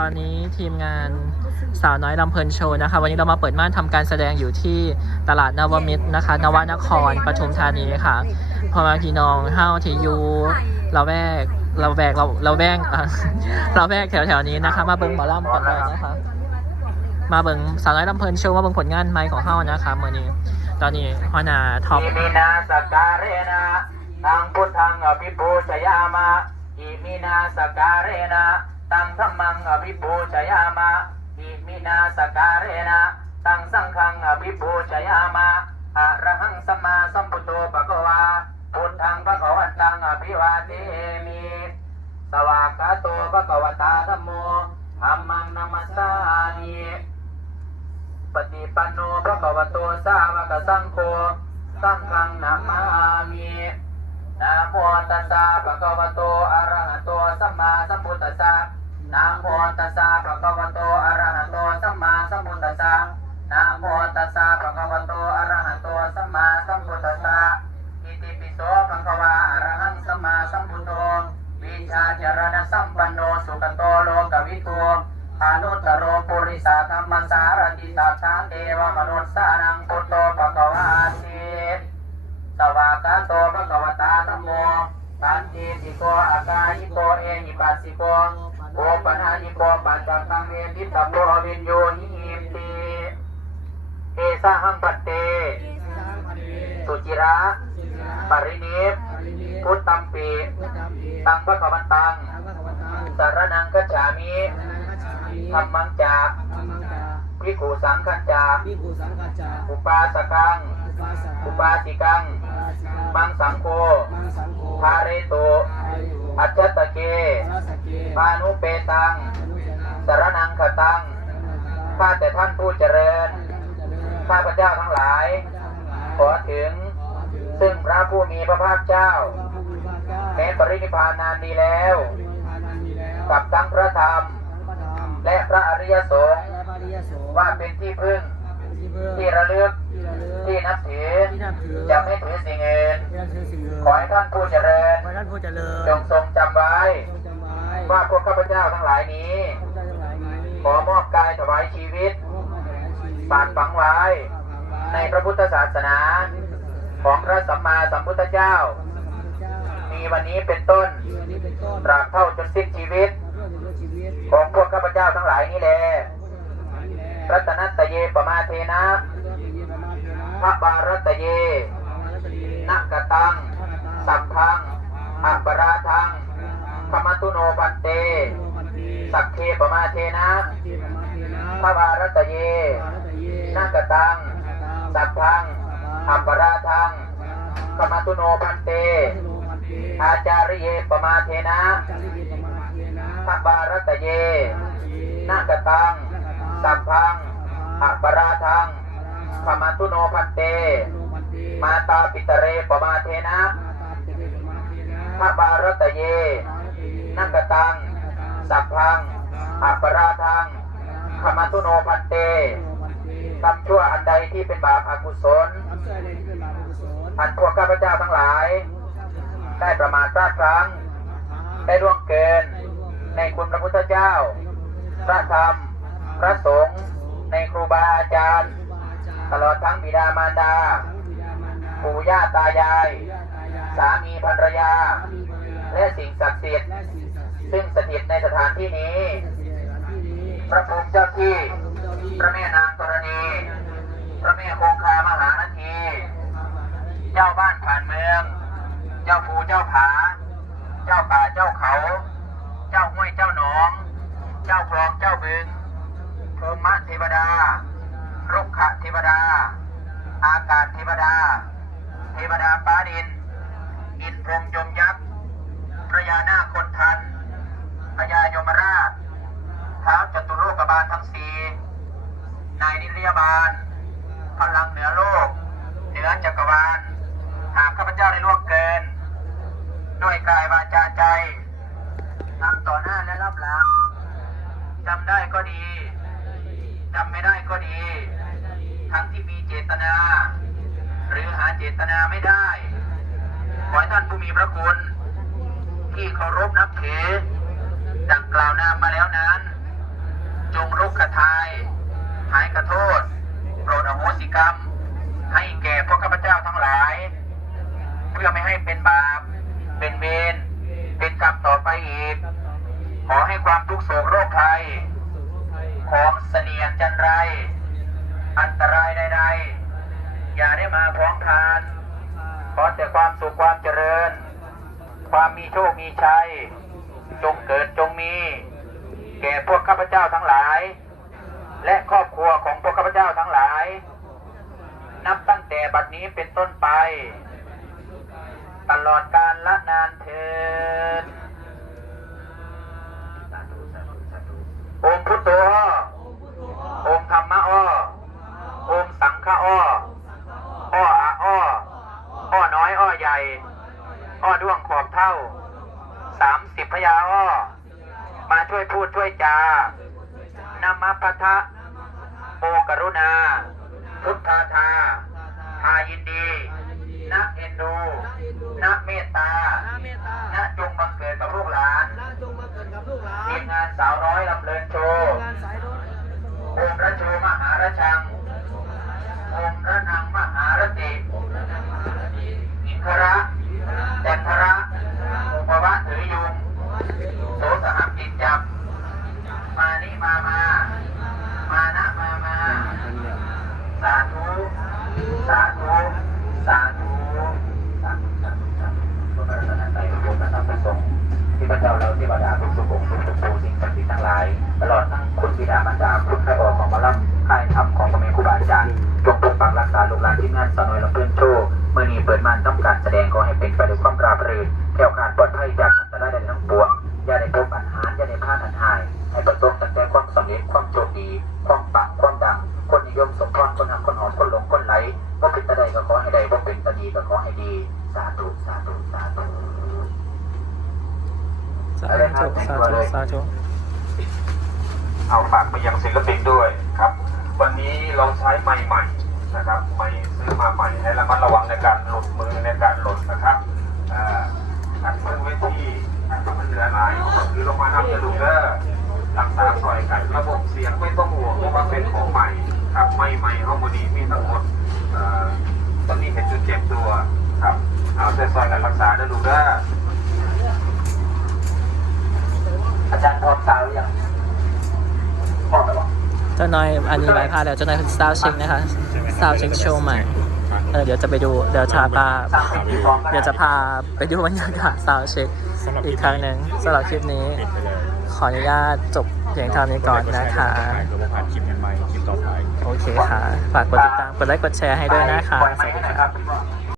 ตอนนี้ทีมงานสาวน้อยลำเพลินโชว์นะคะ วันนี้เรามาเปิดม่านทำการแสดงอยู่ที่ตลาดนวมิตรนะคะ นวนครปทุมธานีค่ะพอม่พี่น้องเฮ้าทียูเราแวกเราแวกเราเราแวกเราแวกแถวๆนี้นะคะ มาเบิ่งหมอลำกันเลยนะคะ มาเบิ่งสาวน้อยลำเพลินโชว์มาเบิ่งผลงานใหม่ของเฮ้านะคะเมื่อนี้ ตอนนี้ฮอนาท็อปมินาสกการเรนะตังพุทธังอภิปูชยามะอิมินาสกการเรนะ ตังธรรมังอภิปูชยามะอิมินาสการเรนะตังสังฆังอภิปูชยามะอะระหังสัมมาสัมพุทโธปะกวาพุทธังปะกวันตังอภิวาเทมิสวากขาโตปะกวตาธัมโมธัมมังนัมสสามิปฏิปันโนพระกวโตสาวกสังโฆสังฆังนามามินะโมตัสสะภะคะวะโตอะระหะโตสัมมาสัมพุทธัสสะ นะโมตัสสะภะคะวะโตอะระหะโตสัมมาสัมพุทธัสสะนะโมตัสสะภะคะวะโตอะระหะโตสัมมาสัมพุทธัสสะอิติปิโสภะคะวะอะระหังสัมมาสัมพุทโธวิชาจารณะสัมปันโนสุขโตโลกวิทูอนุตตโรปุริสาธรรมสารติสัทธาเทวมนุษย์สานังพุทโธปะกวาติสวากาโตปะกวตาธัมโมปันติติโกอากายิโกเอหิปัสสิโก อปนายิโกปัจจังตังเวทิตัมโมวินโยหิมติเอสาหังปัตเต สุจิระ ปรินิพพุทธัมปีตังพระกวันตัง สารนังกัจฉามิธรรมังจาพิกูสังขัจจาอุปาสกัง อุปาสิกัง มังสังโฆภาเรโต อัจฉตะเกปานุเปตัง สารนังขตัง ข้าแต่ท่านผู้เจริญ ข้าพเจ้าทั้งหลาย ขอถึง ซึ่งพระผู้มีพระภาคเจ้าแม้ปรินิพพานนานดีแล้ว กับทั้งพระธรรม และพระอริยสงฆ์ว่าเป็นที่พึ่ง ที่ระลึกที่นับถือจะไม่ถือสิ่งอื่นขอให้ท่านผู้เจริญท่านผู้เจริญจงทรงจำไว้ ว่าพวกข้าพเจ้าทั้งหลายนี้ ขอมอบกายถวายชีวิตฝากฝังไว้ ในพระพุทธศาสนา ของพระสัมมาสัมพุทธเจ้า มีวันนี้เป็นต้นตราบเท่าจนสิ้นชีวิต ของพวกข้าพเจ้าทั้งหลายนี้แลรัตนัตต เยปมาเทนะพระบารตเยนักกตัง สัพพังอัปราทังขมตุโนปันเต สักเคปมาเทนะพระบารตเยนักกตัง สัพพังอัปราทังขมตุโนปันเต อาจาริเยปมาเทนะพระบารตเยนากตัง สัพพัง อัปราทังขมาตุโนพันเต มาตาปิตเรปมาเทนะพระบารตเยนากตัง สัพพังอัปราทังขมาตุโนพันเตทำชั่วอันใดที่เป็นบาปอกุศล อันพวกข้าพเจ้าทั้งหลาย ได้ประมาทพลาดพลั้ง ได้ล่วงเกิน ในคุณพระพุทธเจ้า พระธรรม พระสงฆ์ ครูบาอาจารย์ ตลอดทั้งบิดามารดา ปู่ย่าตายาย สามีภรรยา และสิ่งศักดิ์สิทธิ์ ซึ่งสถิตในสถานที่นี้ พระภูมิเจ้าที่ พระแม่นางกรณี พระแม่คงคามหานาที เจ้าบ้านผ่านเมือง เจ้าภูเจ้าผา เจ้าป่าเจ้าเขา เจ้าห้วยเจ้าหนอง เจ้าคลองเจ้าบึงภูมิเทวดา รุก ขเทวดา อากาศเทวดา เทวดาฟ้าดิน อินพรมยมยักษ์พระยานาคคนทันพญายมราชท้าวจตุโลกบาลทั้งสี่นายนิรยาบาล พลังเหนือโลก เหนือจักรวาล หากข้าพเจ้าได้ล่วงเกิน ด้วยกายวาจาใจ ทั้งต่อหน้าและรับหลังจำได้ก็ดีจำไม่ได้ก็ดี ทั้งที่มีเจตนา หรือหาเจตนาไม่ได้ ขอให้ท่านผู้มีพระคุณ ที่เคารพนับถือดังกล่าวนามมาแล้วนั้น จงรุกขทาย หายกระโทษ โปรดอโหสิกรรม ให้แก่พวกข้าพเจ้าทั้งหลาย เพื่อไม่ให้เป็นบาป เป็นเวรเป็นกรรมต่อไปอีก ขอให้ความทุกข์โศกโรคภัย ของเสนียนจันไร อันตรายใดๆ อย่าได้มาพร้องพาน ขอแต่ความสุขความเจริญ ความมีโชคมีชัย จงเกิดจงมี แก่พวกข้าพเจ้าทั้งหลาย และครอบครัวของพวกข้าพเจ้าทั้งหลาย นับตั้งแต่บัดนี้เป็นต้นไป ตลอดกาลละนานเทินโอมพุทโธอ้อโอมธรรมะอ้อโอมสังฆะอ้ออ้ออะอ้ออ้อน้อยอ้อให ญ่อ้อด้วงขอบเท่าสามสิบพยาอ้อ มาช่วยพูดช่วยจานามพัทธะโอกรุณา พุทธาทาทายินดีนะเอ็นดูนะเมตตานะจงบังเกิดกับลูกหลานจงมาเกิดกับลูกหลานทีมงานสาวน้อยลำเลินโชว์งานสายรถองค์ระโชมหาระชังองค์ระนังมหารติ อินทระจันทระอุปวะถือยุง โสสหกิจจับ มานิมามา มานะมามา สาธุ สาธุ สาธุ สาธุ สาธุ สาธุพระรัตนตรัยพระพุทธพระธรรมพระสงฆ์ที่พระเจ้าเราที่บาดาคุณสุขงสุขสุขภูสิ่งศักดิ์สิทธิ์ทั้งหลาย ตลอดทั้งคุณบิ ดามารดาคุณพระออกของมาลับค่ายธรรมของพระเมรุครูบาอาจารย์จงปกปักรักษาลูกหลานที่งานสาวน้อยลำเพื่อนโชว์เมื่อนี้เปิดมานต้องการแสดงขอให้เป็นไปด้วยความราบรื่นแก้วขาดปลอดภัยจากอันตรายใดทั้งปวงอย่าได้พบอันหาอย่าได้พลาดอันหาย ให้ประสบตั้งแต่ความสำเร็จความโชคดี ความปังความดัง คนนิยมสมพรคนหักคนหอมคนหลงคนไหลว่าเป็นตะใดก็ขอให้ได้ว่าเป็นตะดีก็ขอให้ดี สาธุสาธุสาธุสาธุสาธุสาธุ เอาฝากไปยังศิลปินด้วยครับ วันนี้เราใช้ไม้ใหม่นะครับไม้ซื้อมาใหม่ให้ระมัดระวังในการหลุดมือในการหล่นนะครับอัดเพิ่งไว้ที่อัดมันเหลือหลายคือลงมาทำจะดูเด้อรักษาซอยกันระบบเสียงไม่ต้องห่วงเพราะว่าเป็นของใหม่ครับไม่ใหม่ห้องบดีมีทั้งหมดอ่อตอนนี้เห็นจุดเจ็บตัวครับ เอาแต่ซอยกันรักษาเด้อลูกเด้ออาจารย์พอาวหรือยังพร้อมแล้วบอก เจ้าน้อยอันนี้ใบพาแล้วเจ้าน้อยคือสาร์เช็คนะคะสาร์เช็คโชว์ใหม่เออเดี๋ยวจะไปดูเดี๋ยวจะพาสร้าเดี๋ยวจะพาไปดูบรรยากาศสาวเช็คอีกครั้งหนึ่งสำหรับคลิปนี้ ขออนุญาตจบเพียงเท่านี้ก่อนนะคะโอเคค่ะ ฝากกดติดตามกดไลค์กดแชร์ให้ด้วยนะคะสวัสดีค่ะครับ